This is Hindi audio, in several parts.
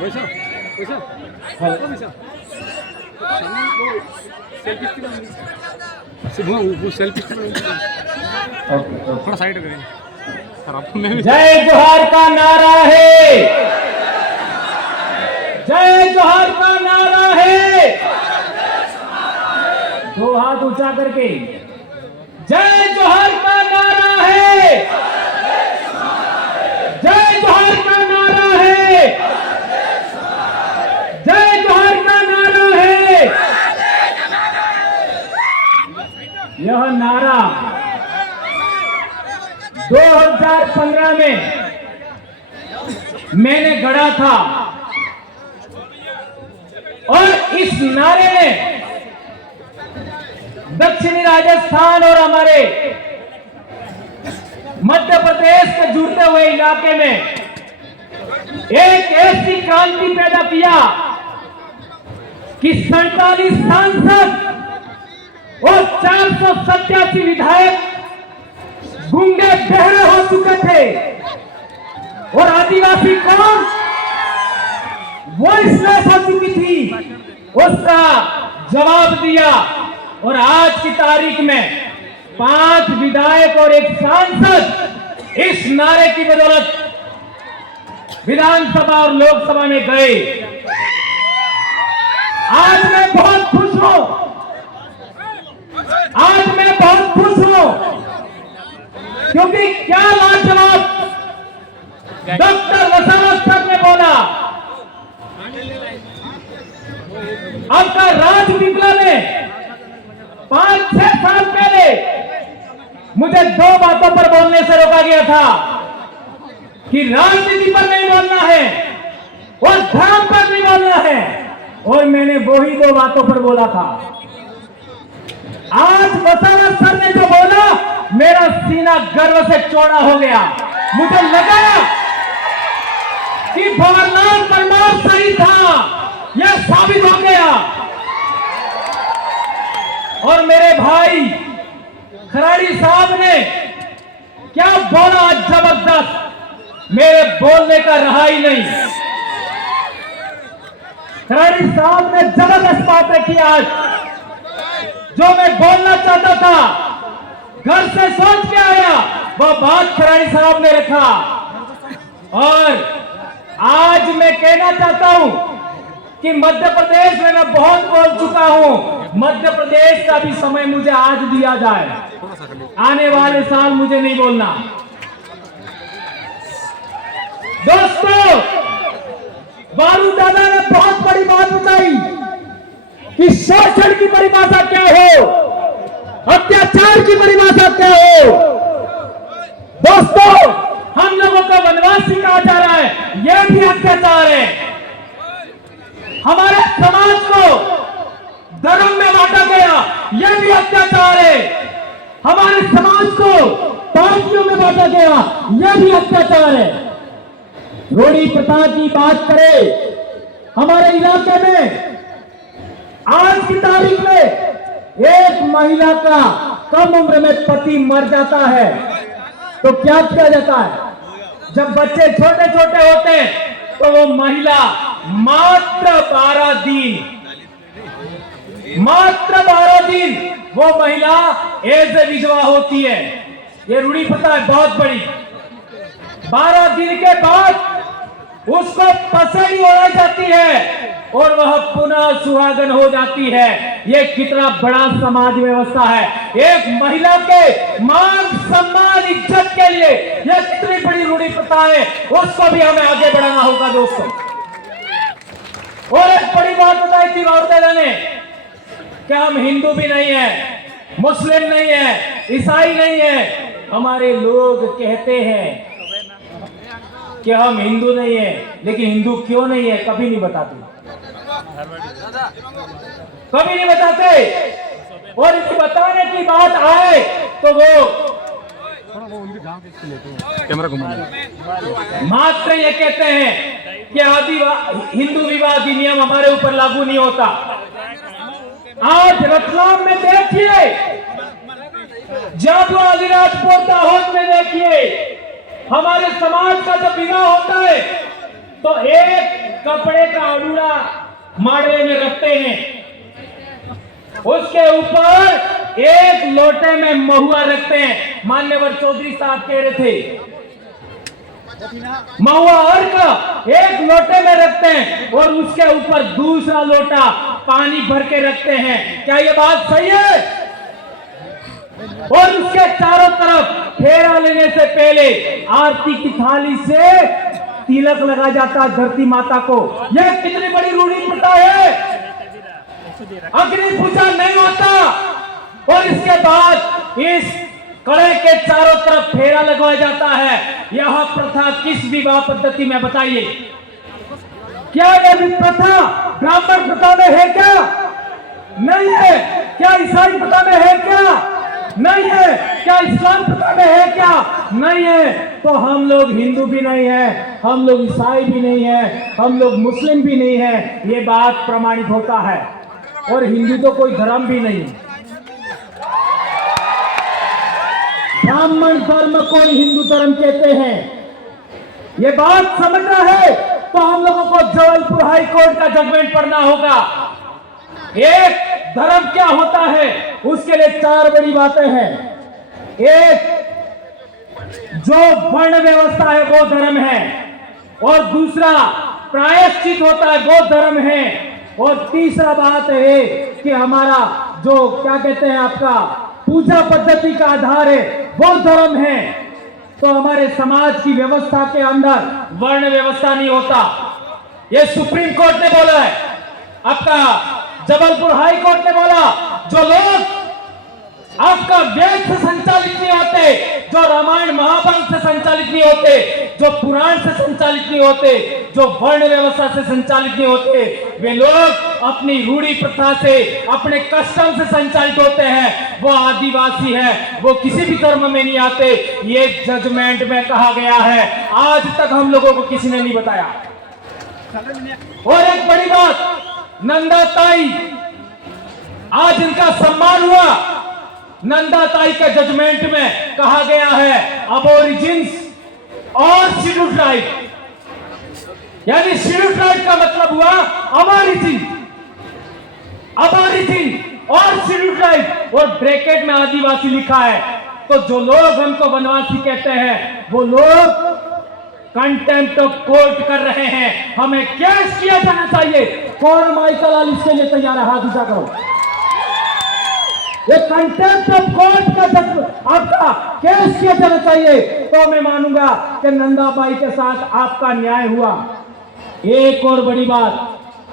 वैसा वैसा वैसा वो सेल्फी थोड़ा साइड करें सर। आप जय जोहार का नारा है, जय जोहार का नारा है। दो हाथ ऊंचा करके जय जोहार का नारा है, जय जोहार का नारा है, जय जोहार का नारा है। यह नारा 2015 में मैंने गढ़ा था और इस नारे ने दक्षिणी राजस्थान और हमारे मध्य प्रदेश के जुड़ते हुए इलाके में एक ऐसी क्रांति पैदा किया कि 47 सांसद और 487 विधायक गूंगे बहरे हो चुके थे और आदिवासी कौन वॉइसलेस हो चुकी थी, उसका जवाब दिया। और आज की तारीख में 5 विधायक और 1 सांसद इस नारे की बदौलत विधानसभा और लोकसभा में गए। आज मैं बहुत खुश हूं, आज मैं बहुत खुश हूं क्योंकि क्या लाजवाब डॉक्टर वसावत सर ने बोला। आपका राज पिपला में 5-6 साल पहले मुझे 2 बातों पर बोलने से रोका गया था कि राजनीति पर नहीं बोलना है और धर्म पर नहीं बोलना है, और मैंने वही 2 बातों पर बोला था। आज वसावत सर ने जो बोला, मेरा सीना गर्व से चौड़ा हो गया। मुझे लगा कि भंवरलाल परमार सही था, यह साबित हो गया। और मेरे भाई खराड़ी साहब ने क्या बोला, जबरदस्त, मेरे बोलने का रहा ही नहीं। खराड़ी साहब ने जबरदस्त बातें की आज, जो मैं बोलना चाहता था, घर से सोच के आया, वह बात खराड़ी साहब ने रखा। और आज मैं कहना चाहता हूं कि मध्य प्रदेश में मैं बहुत बोल चुका हूं, मध्य प्रदेश का भी समय मुझे आज दिया जाए, आने वाले साल मुझे नहीं बोलना। दोस्तों, बारू दादा ने बहुत बड़ी बात बताई कि शोषण की परिभाषा क्या हो, अत्याचार की परिभाषा क्या हो। दोस्तों, हम लोगों को वनवासी कहा जा रहा है, यह भी अत्याचार है। हमारे समाज को धर्म में बांटा गया, यह भी अत्याचार है। हमारे समाज को पार्टियों में बांटा गया, यह भी अत्याचार है। रूढ़ी प्रथा की बात करें, हमारे इलाके में आज की तारीख में एक महिला का कम उम्र में पति मर जाता है तो क्या किया जाता है? जब बच्चे छोटे छोटे होते हैं तो वो महिला मात्र 12 दिन वो महिला एज ए विधवा होती है। ये रूढ़ी प्रथा है बहुत बड़ी। 12 दिन के बाद उसको पसली ओढ़ाई जाती है और वह पुनः सुहागन हो जाती है। ये कितना बड़ा समाज व्यवस्था है। एक महिला के मान सम्मान इज्जत के लिए यह कितनी बड़ी रूढ़ी प्रथा है, उसको भी हमें आगे बढ़ाना होगा दोस्तों। और एक बड़ी बात बताई थी वारुदादा ने, क्या हम हिंदू भी नहीं है, मुस्लिम नहीं है, ईसाई नहीं है। हमारे लोग कहते हैं कि हम हिंदू नहीं है, लेकिन हिंदू क्यों नहीं है कभी नहीं बताते, कभी नहीं बताते। और इसे बताने की बात आए तो वो कैमरा घुमा मात्र ये कहते हैं कि हिंदू विवाह अधिनियम हमारे ऊपर लागू नहीं होता। आज रतलाम में देखिए, जादू अलीराजपुर दाहोद में देखिए, हमारे समाज का जब विवाह होता है तो एक कपड़े का अड़ूड़ा माड़वे में रखते हैं, उसके ऊपर एक लोटे में महुआ रखते हैं। मान्यवर चौधरी साहब कह रहे थे महुआ अर्घ एक लोटे में रखते हैं और उसके ऊपर दूसरा लोटा पानी भर के रखते हैं। क्या ये बात सही है? और उसके चारों तरफ फेरा लेने से पहले आरती की थाली से तिलक लगा जाता धरती माता को। यह कितनी बड़ी रूढ़ी प्रथा है। अग्नि पूजा नहीं होता और इसके बाद इस कड़े के चारों तरफ फेरा लगवाया जाता है। यह प्रथा किस विवाह पद्धति में बताइए? क्या यह प्रथा ब्राह्मण प्रथा में है क्या? नहीं है। क्या ईसाई प्रथा में है क्या? नहीं है। क्या इस्लाम प्रथा में है क्या? नहीं है। तो हम लोग हिंदू भी नहीं है, हम लोग ईसाई भी नहीं है, हम लोग मुस्लिम भी नहीं है। ये बात प्रमाणित होता है। और हिंदू तो कोई धर्म भी नहीं, ब्राह्मण धर्म को हिंदू धर्म कहते हैं। ये बात समझना है तो हम लोगों को जबलपुर हाई कोर्ट का जजमेंट पढ़ना होगा। एक धर्म क्या होता है उसके लिए चार बड़ी बातें हैं। एक, जो वर्ण व्यवस्था है वो धर्म है, और दूसरा प्रायश्चित होता है वो धर्म है, और तीसरा बात है कि हमारा जो क्या कहते हैं आपका पूजा पद्धति का आधार है वो धर्म है। तो हमारे समाज की व्यवस्था के अंदर वर्ण व्यवस्था नहीं होता। ये सुप्रीम कोर्ट ने बोला है, आपका जबलपुर हाई कोर्ट ने बोला। जो लोग आपका वेद से संचालित नहीं होते, जो रामायण महाभारत से संचालित नहीं होते, जो पुराण से संचालित नहीं होते, जो वर्ण व्यवस्था से संचालित नहीं होते, वे लोग अपनी रूढ़ी प्रथा से, अपने कस्टम से संचालित होते हैं। वो आदिवासी है, वो किसी भी धर्म में नहीं आते। ये जजमेंट में कहा गया है। आज तक हम लोगों को किसी ने नहीं बताया। और एक बड़ी बात, नंदा ताई, आज इनका सम्मान हुआ। नंदा ताई के जजमेंट में कहा गया है अबोरिजिन्स और शेड्यूल ट्राइब, यानी शेड्यूल ट्राइब का मतलब हुआ अबोरिजिन, अबोरिजिन और शेड्यूल ट्राइब, और ब्रैकेट में आदिवासी लिखा है। तो जो लोग हमको वनवासी कहते हैं वो लोग कंटेम्प्ट ऑफ कोर्ट कर रहे हैं। हमें केस किया जाना चाहिए। कौन माइकल लाल इसके लिए तैयार है? हाथ ऊंचा करो। ये कंटेम्प्ट ऑफ कोर्ट का आपका केस किया जाना चाहिए, तो मैं मानूंगा कि नंदाबाई के साथ आपका न्याय हुआ। एक और बड़ी बात,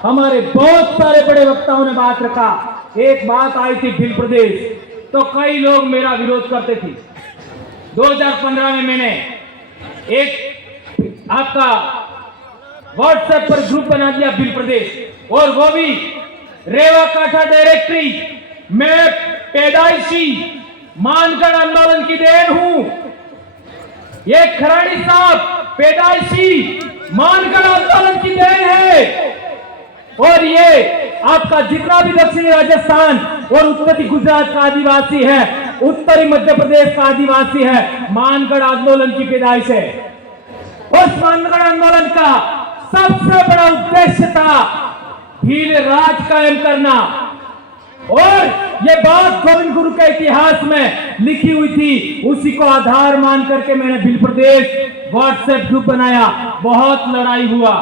हमारे बहुत सारे बड़े वक्ताओं ने बात रखा। एक बात आई थी भील प्रदेश, तो कई लोग मेरा विरोध करते थे। 2015 में मैंने एक आपका व्हाट्सएप पर ग्रुप बना दिया भील प्रदेश, और वो भी रेवा काठा डायरेक्टरी। मैं पैदाइशी मानगढ़ आंदोलन की देन हूं। ये खराड़ी साहब पैदाइशी मानगढ़ आंदोलन की देन है। और ये आपका जितना भी दक्षिणी राजस्थान और उत्तरी गुजरात का आदिवासी है, उत्तरी मध्य प्रदेश का आदिवासी है, मानगढ़ आंदोलन की पैदाइश है। उस मानगढ़ आंदोलन का सबसे बड़ा उद्देश्य था भील राज कायम करना। और ये बात गोविंद गुरु के इतिहास में लिखी हुई थी, उसी को आधार मान करके मैंने भील प्रदेश व्हाट्सएप ग्रुप बनाया। बहुत लड़ाई हुआ,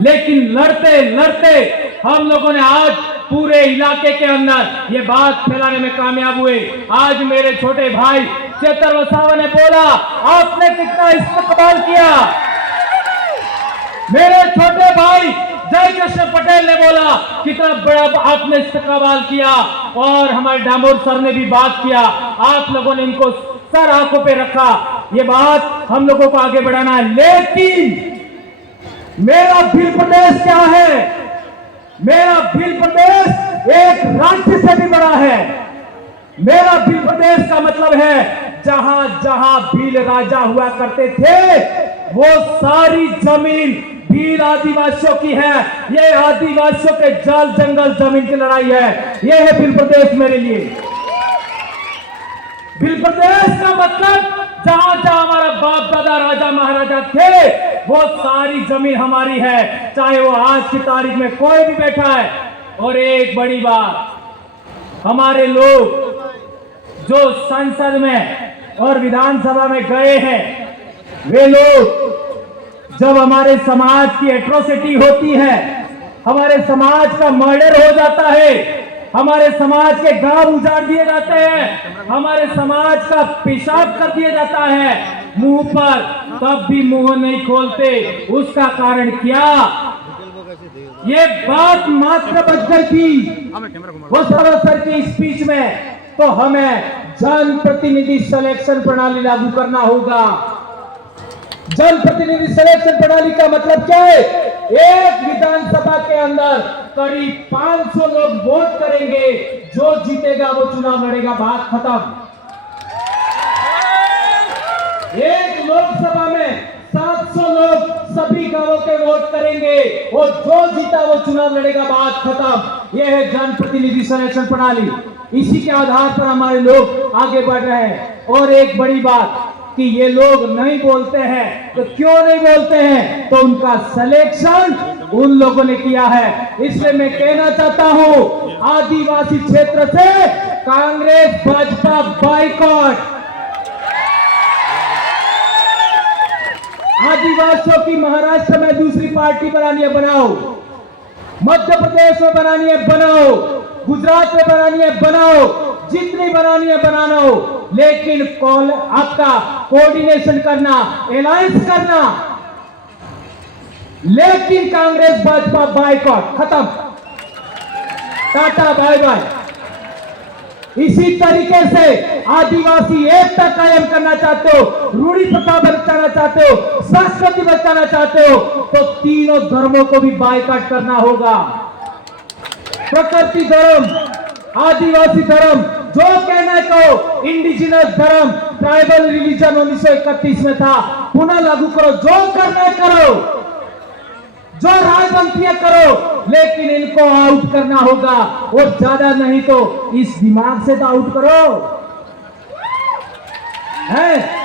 लेकिन लड़ते लड़ते हम लोगों ने आज पूरे इलाके के अंदर ये बात फैलाने में कामयाब हुए। आज मेरे छोटे भाई चेतर वसावा ने बोला, आपने कितना इस्तेमाल किया। मेरे छोटे भाई जय कृष्ण पटेल ने बोला, कितना बड़ा आपने इस्तेमाल किया। और हमारे डामोर सर ने भी बात किया, आप लोगों ने इनको सर आंखों पे रखा। ये बात हम लोगों को आगे बढ़ाना है। लेकिन मेरा भील प्रदेश क्या है? मेरा भील प्रदेश एक राज्य से भी बड़ा है। मेरा भील प्रदेश का मतलब है जहां जहां भील राजा हुआ करते थे वो सारी जमीन भील आदिवासियों की है। ये आदिवासियों के जाल जंगल जमीन की लड़ाई है। ये है भील प्रदेश मेरे लिए। भील प्रदेश का मतलब जहां जहां हमारा बाप दादा राजा महाराजा थे वो सारी जमीन हमारी है, चाहे वो आज की तारीख में कोई भी बैठा है। और एक बड़ी बात, हमारे लोग जो संसद में और विधानसभा में गए हैं, वे लोग जब हमारे समाज की एट्रोसिटी होती है, हमारे समाज का मर्डर हो जाता है, हमारे समाज के गांव उजाड़ दिए जाते हैं, हमारे समाज का पेशाब कर दिया जाता है मुंह पर, तब भी मुंह नहीं खोलते। उसका कारण क्या? ये बात मात्र बच गई थी वो सर की स्पीच में, तो हमें जनप्रतिनिधि सिलेक्शन प्रणाली लागू करना होगा। जनप्रतिनिधि सिलेक्शन प्रणाली का मतलब क्या है? एक विधानसभा के अंदर करीब 500 लोग वोट करेंगे, जो जीतेगा वो चुनाव लड़ेगा, बात खत्म। एक लोकसभा में 700 लोग सभी गांवों के वोट करेंगे और जो जीता वो चुनाव लड़ेगा, बात खत्म। यह है जनप्रतिनिधि सिलेक्शन प्रणाली। इसी के आधार पर हमारे लोग आगे बढ़ रहे हैं। और एक बड़ी बात कि ये लोग नहीं बोलते हैं, तो क्यों नहीं बोलते हैं? तो उनका सिलेक्शन उन लोगों ने किया है। इसलिए मैं कहना चाहता हूं, आदिवासी क्षेत्र से कांग्रेस भाजपा बाइकॉट। आदिवासियों की महाराष्ट्र में दूसरी पार्टी बनानी है, बनाओ। मध्य प्रदेश में बनानी है, बनाओ। गुजरात में बनानी है, बनाओ। जितनी बनानी है बनाना हो, लेकिन आपका कोऑर्डिनेशन करना, अलायंस करना, लेकिन कांग्रेस भाजपा बाइकॉट, खत्म, टाटा बाय बाय। इसी तरीके से आदिवासी एकता कायम करना चाहते हो, रूढ़ी प्रथा बचाना चाहते हो, संस्कृति बचाना चाहते हो, तो तीनों धर्मों को भी बाइकॉट करना होगा। प्रकृति धर्म, आदिवासी धर्म, जो कहना कहो, इंडिजिनस धर्म, ट्राइबल रिलीजन 1931 में था, पुनः लागू करो। जो करना करो, जो राजवंशीय करो, लेकिन इनको आउट करना होगा। और ज्यादा नहीं तो इस दिमाग से तो आउट करो। है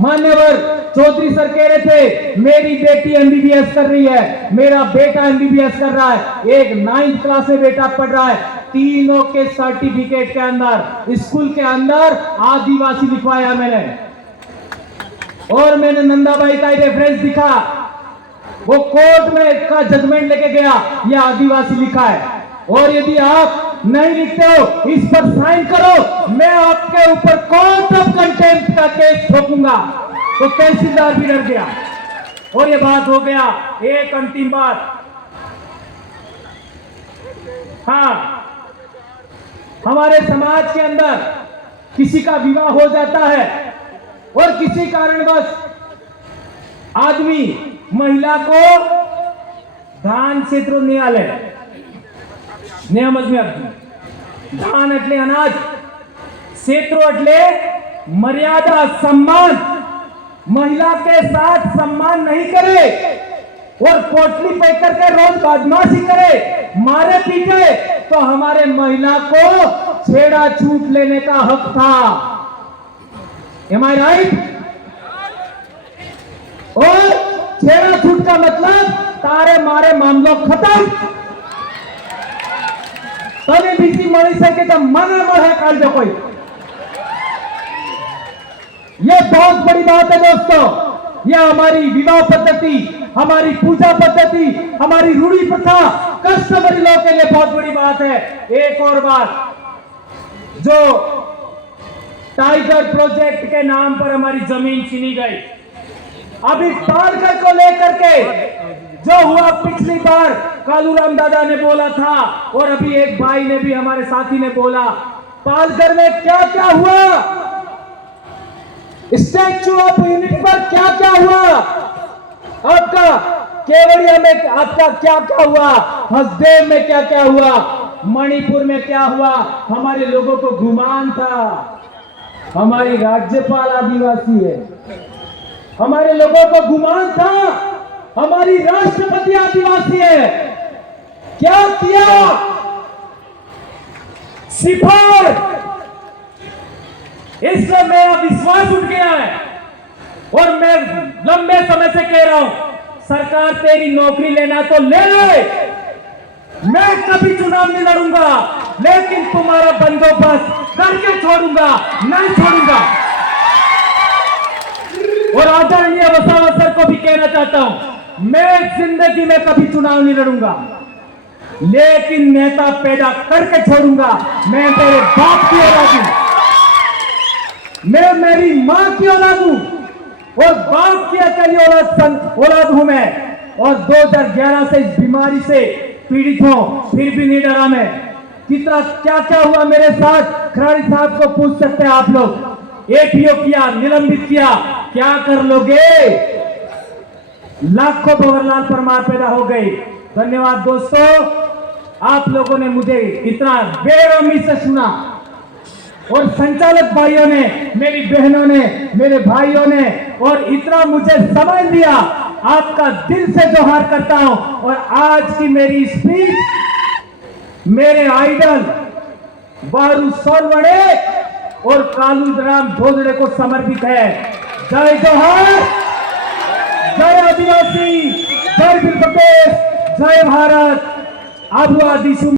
मान्यवर चौधरी सर कह रहे थे, मेरी बेटी एमबीबीएस कर रही है, मेरा बेटा एमबीबीएस कर रहा है, एक 9th क्लास में बेटा पढ़ रहा है, तीनों के सर्टिफिकेट के अंदर, स्कूल के अंदर आदिवासी लिखवाया मैंने। और मैंने नंदाबाई का रेफरेंस दिखा, वो कोर्ट में का जजमेंट लेके गया, यह आदिवासी लिखा है। और यदि आप नहीं लिखते हो, इस पर साइन करो, मैं आपके ऊपर कोर्ट ऑफ कंटेम्प्ट का केस ठोकूंगा। तो तहसीलदार भी डर गया और ये बात हो गया। एक अंतिम बात, हाँ, हमारे समाज के अंदर किसी का विवाह हो जाता है और किसी कारणवश आदमी महिला को दान क्षेत्र नियाले नियम दान એટલે अनाज, क्षेत्र એટલે मर्यादा, सम्मान। महिला के साथ सम्मान नहीं करे और पोटली पे करके रोज बदमाशी करे, मारे पीटे, तो हमारे महिला को छेड़ा छूट लेने का हक था। Am I right? और छेड़ा छूट का मतलब तारे मारे मामलों खत्म। तभी बीसी मरी सके तो मन है काल जो कोई। ये बहुत बड़ी बात है दोस्तों। यह हमारी विवाह पद्धति, हमारी पूजा पद्धति, हमारी रूढ़ी प्रथा, कस्टमरी लॉ के लिए बहुत बड़ी बात है। एक और बात, जो टाइगर प्रोजेक्ट के नाम पर हमारी जमीन छीनी गई, अभी पालघर को लेकर के जो हुआ, पिछली बार कालूराम दादा ने बोला था और अभी एक भाई ने भी, हमारे साथी ने बोला, पालघर में क्या क्या हुआ, स्टैच्यू ऑफ यूनिटी पर क्या क्या हुआ, आपका केवड़िया में आपका क्या क्या हुआ, हसदेव में क्या क्या हुआ, मणिपुर में क्या हुआ। हमारे लोगों को गुमान था हमारी राज्यपाल आदिवासी है, हमारे लोगों को गुमान था हमारी राष्ट्रपति आदिवासी है। क्या किया? सिफर। इसलिए मेरा विश्वास उठ गया है और मैं लंबे समय से कह रहा हूं, सरकार तेरी नौकरी लेना तो ले ले, मैं कभी चुनाव नहीं लड़ूंगा, लेकिन तुम्हारा बंदोबस्त करके छोड़ूंगा, नहीं छोड़ूंगा। और आदरणीय वसावा सर को भी कहना चाहता हूं, मैं जिंदगी में कभी चुनाव नहीं लड़ूंगा, लेकिन नेता पैदा करके छोड़ूंगा। मैं तेरे बाप की औलाद हूं, मैं मेरी मां की औलाद हूं और बाप की अकेली औलाद हूं मैं। और 2011 से इस बीमारी से पीड़ित हूं, फिर भी नहीं डरा मैं। कितना क्या क्या हुआ मेरे साथ, खराड़ी साहब को पूछ सकते हैं आप लोग। एपीओ किया, निलंबित किया, क्या कर लोगे? लाखों भंवरलाल परमार पैदा हो गए। धन्यवाद दोस्तों, आप लोगों ने मुझे इतना बेरहमी से सुना और संचालक भाइयों ने, मेरी बहनों ने, मेरे भाइयों ने और इतना मुझे समय दिया। आपका दिल से जोहार करता हूं। और आज की मेरी स्पीच मेरे आइडल बारू सोनवड़े और कालूराम भोजड़े को समर्पित है। जय जोहार, जय आदिवासी, जय बिल प्रदेश, जय भारत। आबू आदिशु।